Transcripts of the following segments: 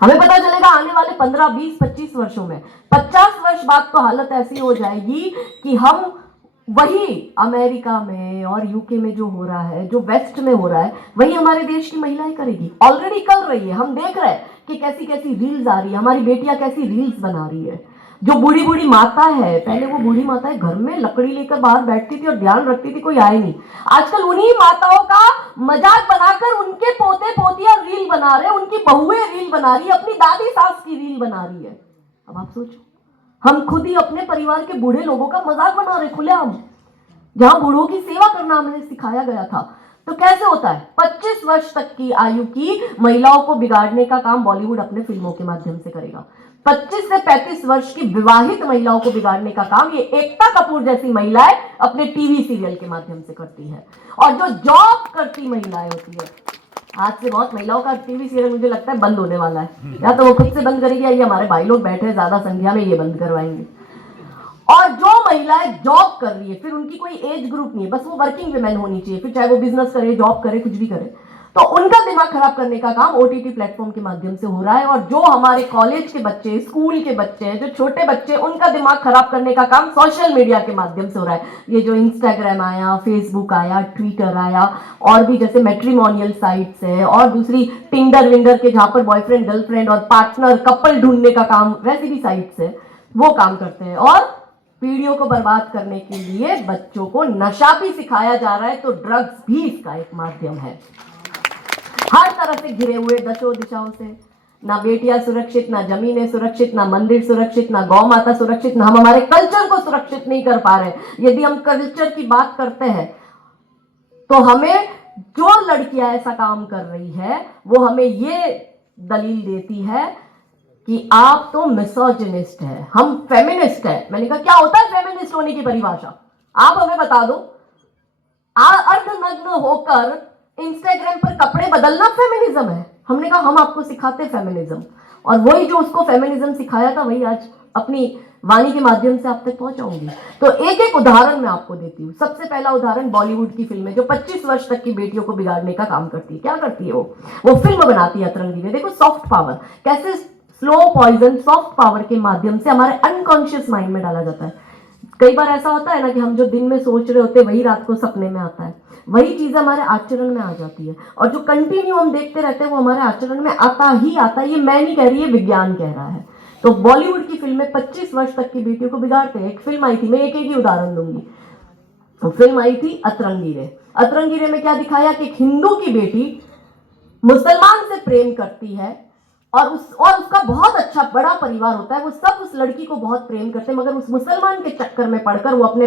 हमें पता चलेगा आने वाले 15, 20, 25 वर्षों में, 50 वर्ष बाद तो हालत ऐसी हो जाएगी कि हम वही अमेरिका में और यूके में जो हो रहा है, जो वेस्ट में हो रहा है, वही हमारे देश की महिलाएं करेगी। ऑलरेडी कर रही है। हम देख रहे हैं कि कैसी कैसी रील्स आ रही है, हमारी बेटियां कैसी रील्स बना रही है। जो बूढ़ी बूढ़ी माता है, पहले वो बूढ़ी माताएं घर में लकड़ी लेकर बाहर बैठती थी और ध्यान रखती थी, कोई आए नहीं। आजकल उन्हीं माताओं का मजाक बनाकर उनके पोते पोतियां रील बना रहे हैं, उनकी बहुएं रील बना रही है, अपनी दादी सास की रील बना रही है। अब आप सोचो, हम खुद ही अपने परिवार के बूढ़े लोगों का मजाक बना रहे खुलेआम, जहां बूढ़ों की सेवा करना हमें सिखाया गया था। तो कैसे होता है? 25 वर्ष तक की आयु की महिलाओं को बिगाड़ने का काम बॉलीवुड अपने फिल्मों के माध्यम से करेगा। 25 से 35 वर्ष की विवाहित महिलाओं को बिगाड़ने का काम ये एकता कपूर जैसी महिलाएं अपने टीवी सीरियल के माध्यम से करती है। और जो जॉब करती महिलाएं होती है, आज से बहुत महिलाओं का टीवी सीरियल मुझे लगता है बंद होने वाला है, या तो वो खुद से बंद करेगी या ये हमारे भाई लोग बैठे ज्यादा संख्या में ये बंद करवाएंगे। और जो महिलाएं जॉब कर रही है, फिर उनकी कोई एज ग्रुप नहीं है, बस वो वर्किंग वुमेन होनी चाहिए, फिर चाहे वो बिजनेस करे, जॉब करे, कुछ भी करे, तो उनका दिमाग खराब करने का काम ओटीटी प्लेटफॉर्म के माध्यम से हो रहा है। और जो हमारे कॉलेज के बच्चे, स्कूल के बच्चे, जो छोटे बच्चे, उनका दिमाग खराब करने का काम सोशल मीडिया के माध्यम से हो रहा है। ये जो इंस्टाग्राम आया, फेसबुक आया, ट्विटर आया, और भी जैसे मैट्रिमोनियल साइट्स है, और दूसरी टिंडर विंडर के जहां पर बॉयफ्रेंड गर्लफ्रेंड और पार्टनर कपल ढूंढने का काम, वैसी भी साइट्स है, वो काम करते हैं। और पीढ़ियों को बर्बाद करने के लिए बच्चों को नशा भी सिखाया जा रहा है, तो ड्रग्स भी इसका एक माध्यम है। हर तरह से घिरे हुए दसों दिशाओं से, ना बेटियां सुरक्षित, ना जमीनें सुरक्षित, ना मंदिर सुरक्षित, ना गौ माता सुरक्षित, ना हम हमारे कल्चर को सुरक्षित नहीं कर पा रहे। यदि हम कल्चर की बात करते हैं तो हमें जो लड़कियां ऐसा काम कर रही है वो हमें ये दलील देती है कि आप तो मिसोजिनिस्ट है, हम फेमिनिस्ट है। मैंने कहा क्या होता है फेमिनिस्ट होने की परिभाषा? आप हमें बता दो। अर्धनग्न होकर इंस्टाग्राम पर कपड़े बदलना फेमिनिज्म है? हमने कहा हम आपको सिखाते फेमिनिज्म, और वही जो उसको फेमिनिज्म सिखाया था वही आज अपनी वाणी के माध्यम से आप तक पहुंचाऊंगी। तो एक एक उदाहरण मैं आपको देती हूँ। सबसे पहला उदाहरण बॉलीवुड की फिल्म है जो 25 वर्ष तक की बेटियों को बिगाड़ने का काम करती है। क्या करती है वो फिल्म बनाती है अतरंगी में। देखो सॉफ्ट पावर कैसे स्लो पॉइजन सॉफ्ट पावर के माध्यम से हमारे अनकॉन्शियस माइंड में डाला जाता है। कई बार ऐसा होता है ना कि हम जो दिन में सोच रहे होते हैं वही रात को सपने में आता है, वही चीज हमारे आचरण में आ जाती है, और जो कंटिन्यू हम देखते रहते हैं वो हमारे आचरण में आता ही आता है। ये मैं नहीं कह रही, है विज्ञान कह रहा है। तो बॉलीवुड की फिल्में 25 वर्ष तक की बेटियों को बिगाड़ते हैं। एक फिल्म आई थी, मैं एक ही उदाहरण दूंगी, तो फिल्म आई थी अतरंगी रे। अतरंगी रे में क्या दिखाया कि एक हिंदू की बेटी मुसलमान से प्रेम करती है, और उसका बहुत अच्छा बड़ा परिवार होता है, वो सब उस लड़की को बहुत प्रेम करते हैं, मगर उस मुसलमान के चक्कर में पड़कर वो अपने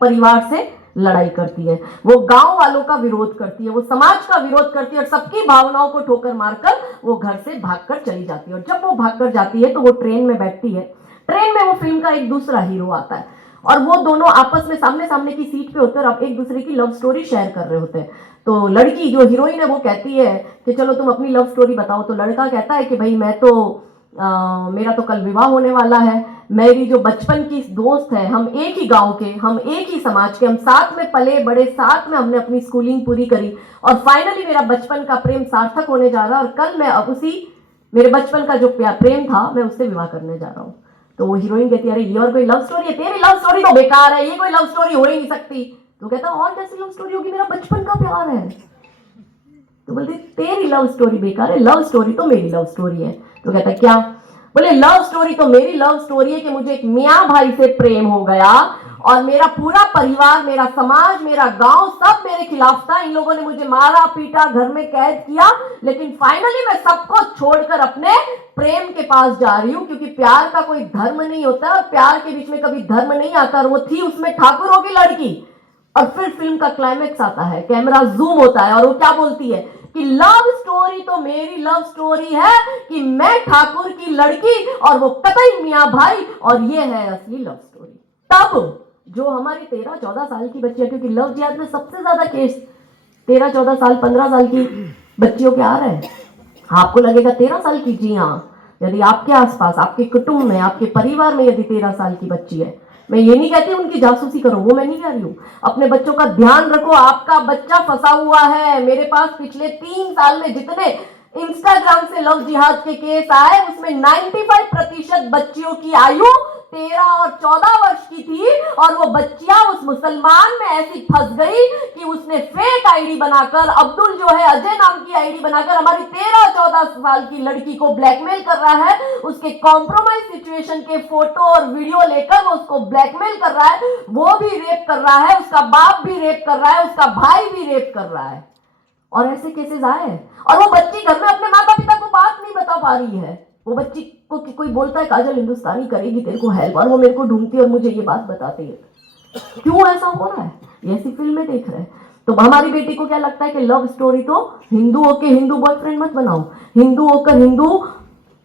परिवार से लड़ाई करती है, वो गांव वालों का विरोध करती है, वो समाज का विरोध करती है, और सबकी भावनाओं को ठोकर मारकर वो घर से भागकर चली जाती है। और जब वो भागकर जाती है तो वो ट्रेन में बैठती है। ट्रेन में वो फिल्म का एक दूसरा हीरो आता है, और वो दोनों आपस में सामने सामने की सीट पे होते हैं और अब एक दूसरे की लव स्टोरी शेयर कर रहे होते हैं। तो लड़की जो हीरोइन है वो कहती है कि चलो तुम अपनी लव स्टोरी बताओ। तो लड़का कहता है कि भाई मैं तो मेरा तो कल विवाह होने वाला है, मेरी जो बचपन की दोस्त है, हम एक ही गांव के, हम एक ही समाज के, हम साथ में पले बड़े, साथ में हमने अपनी स्कूलिंग पूरी करी, और फाइनली मेरा बचपन का प्रेम सार्थक होने जा रहा है, और कल मैं अब उसी मेरे बचपन का जो प्रेम था मैं उससे विवाह करने जा रहा हूँ। तो वो हीरोइन कहती है अरे ये और कोई लव स्टोरी है? तेरी लव स्टोरी तो बेकार है, ये कोई लव स्टोरी हो ही नहीं सकती। तो कहता और कैसी लव स्टोरी होगी, मेरा बचपन का प्यार है। तो बोलते तेरी लव स्टोरी बेकार है, लव स्टोरी तो मेरी लव स्टोरी है। तो कहता क्या? बोले लव स्टोरी तो मेरी लव स्टोरी है कि मुझे एक मियाँ भाई से प्रेम हो गया, और मेरा पूरा परिवार, मेरा समाज, मेरा गांव सब मेरे खिलाफ था। इन लोगों ने मुझे मारा पीटा, घर में कैद किया, लेकिन फाइनली मैं सबको छोड़कर अपने प्रेम के पास जा रही हूं, क्योंकि प्यार का कोई धर्म नहीं होता, और प्यार के बीच में कभी धर्म नहीं आता। और वो थी उसमें ठाकुरों की लड़की। और फिर फिल्म का क्लाइमेक्स आता है, कैमरा जूम होता है, और वो क्या बोलती है कि लव स्टोरी तो मेरी लव स्टोरी है कि मैं ठाकुर की लड़की और वो कतई मियाँ भाई, और ये है असली लव स्टोरी। तब जो हमारी 13-14 साल की बच्चियां, क्योंकि लव जिहाद में सबसे ज्यादा केस 13-14 साल 15 साल की बच्चियों के आ रहे हैं। आपको लगेगा 13 साल की, जी हाँ, यदि आपके आसपास, आपके कुटुंब में, आपके परिवार में यदि 13 साल की बच्ची है, मैं ये नहीं कहती उनकी जासूसी करो, वो मैं नहीं कह रही हूं। अपने बच्चों का ध्यान रखो, आपका बच्चा फंसा हुआ है। मेरे पास पिछले 3 साल में जितने इंस्टाग्राम से लव जिहाद के केस आए, उसमें 95% बच्चियों की आयु 13 और 14 वर्ष की थी, और वो बच्चियां उस मुसलमान में ऐसी फंस गई कि उसने फेक आईडी बनाकर, अब्दुल जो है अजय नाम की आईडी बनाकर हमारी 13-14 साल की लड़की को ब्लैकमेल कर रहा है। उसके कॉम्प्रोमाइज सिचुएशन के फोटो और वीडियो लेकर वो उसको ब्लैकमेल कर रहा है, वो भी रेप कर रहा है, उसका बाप भी रेप कर रहा है, उसका भाई भी रेप कर रहा है। और ऐसे केसेस आए, और वो बच्ची घर में अपने माता पिता को बात नहीं बता पा रही है। वो बच्ची को कोई बोलता है काजल हिंदुस्तानी करेगी तेरे को हेल्प, और वो मेरे को ढूंढती है और मुझे ये बात बताती है। क्यों ऐसा हो रहा है? ये ऐसी फिल्में देख रहे हैं। तो हमारी बेटी को क्या लगता है कि लव स्टोरी तो हिंदू होकर हिंदू बॉयफ्रेंड मत बनाओ, हिंदू होकर हिंदू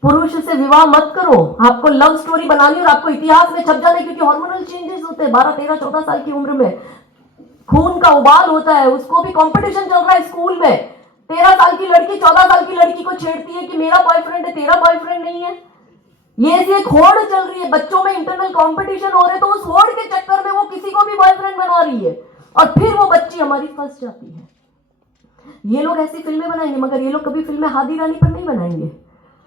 पुरुष से विवाह मत करो। आपको लव स्टोरी बनानी और आपको इतिहास में छप जाना है, क्योंकि हार्मोनल चेंजेस होते हैं 12, 13, 14 साल की उम्र में, खून का उबाल होता है। उसको भी कंपटीशन चल रहा है स्कूल में। 13 साल की लड़की 14 साल की लड़की को छेड़ती है कि मेरा बॉयफ्रेंड है, तेरा बॉयफ्रेंड नहीं है। ये एक होड़ चल रही है, बच्चों में इंटरनल कंपटीशन हो रहे, तो उस होड़ के चक्कर में वो किसी को भी बॉयफ्रेंड बना रही है, और फिर वो बच्ची हमारी फंस जाती है। ये लोग ऐसी फिल्में बनाएंगे, मगर ये लोग कभी फिल्में हादी रानी पर नहीं बनाएंगे।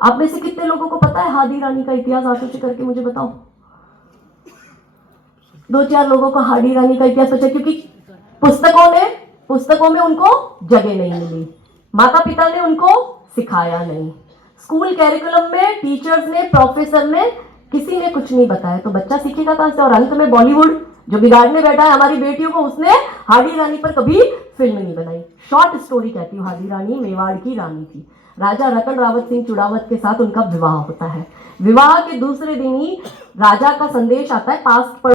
आप में से कितने लोगों को पता है हादी रानी का इतिहास? हाथों से करके मुझे बताओ। 2-4 लोगों को हादी रानी का इतिहास पता, क्योंकि पुस्तकों में उनको जगह नहीं मिली, माता पिता ने उनको सिखाया नहीं, स्कूल कैरिकुलम में टीचर्स ने, प्रोफेसर ने, किसी ने कुछ नहीं बताया, तो बच्चा सीखेगा कहां से? और अंत में बॉलीवुड जो बिगाड़ने बैठा है हमारी बेटियों को, उसने हादी रानी पर कभी फिल्म नहीं बनाई। शॉर्ट स्टोरी कहती हूँ। हादी रानी मेवाड़ की रानी थी। राजा रतन रावत सिंह चुड़ावत के साथ उनका विवाह होता है। विवाह के दूसरे दिन ही राजा का संदेश आता है, पास पर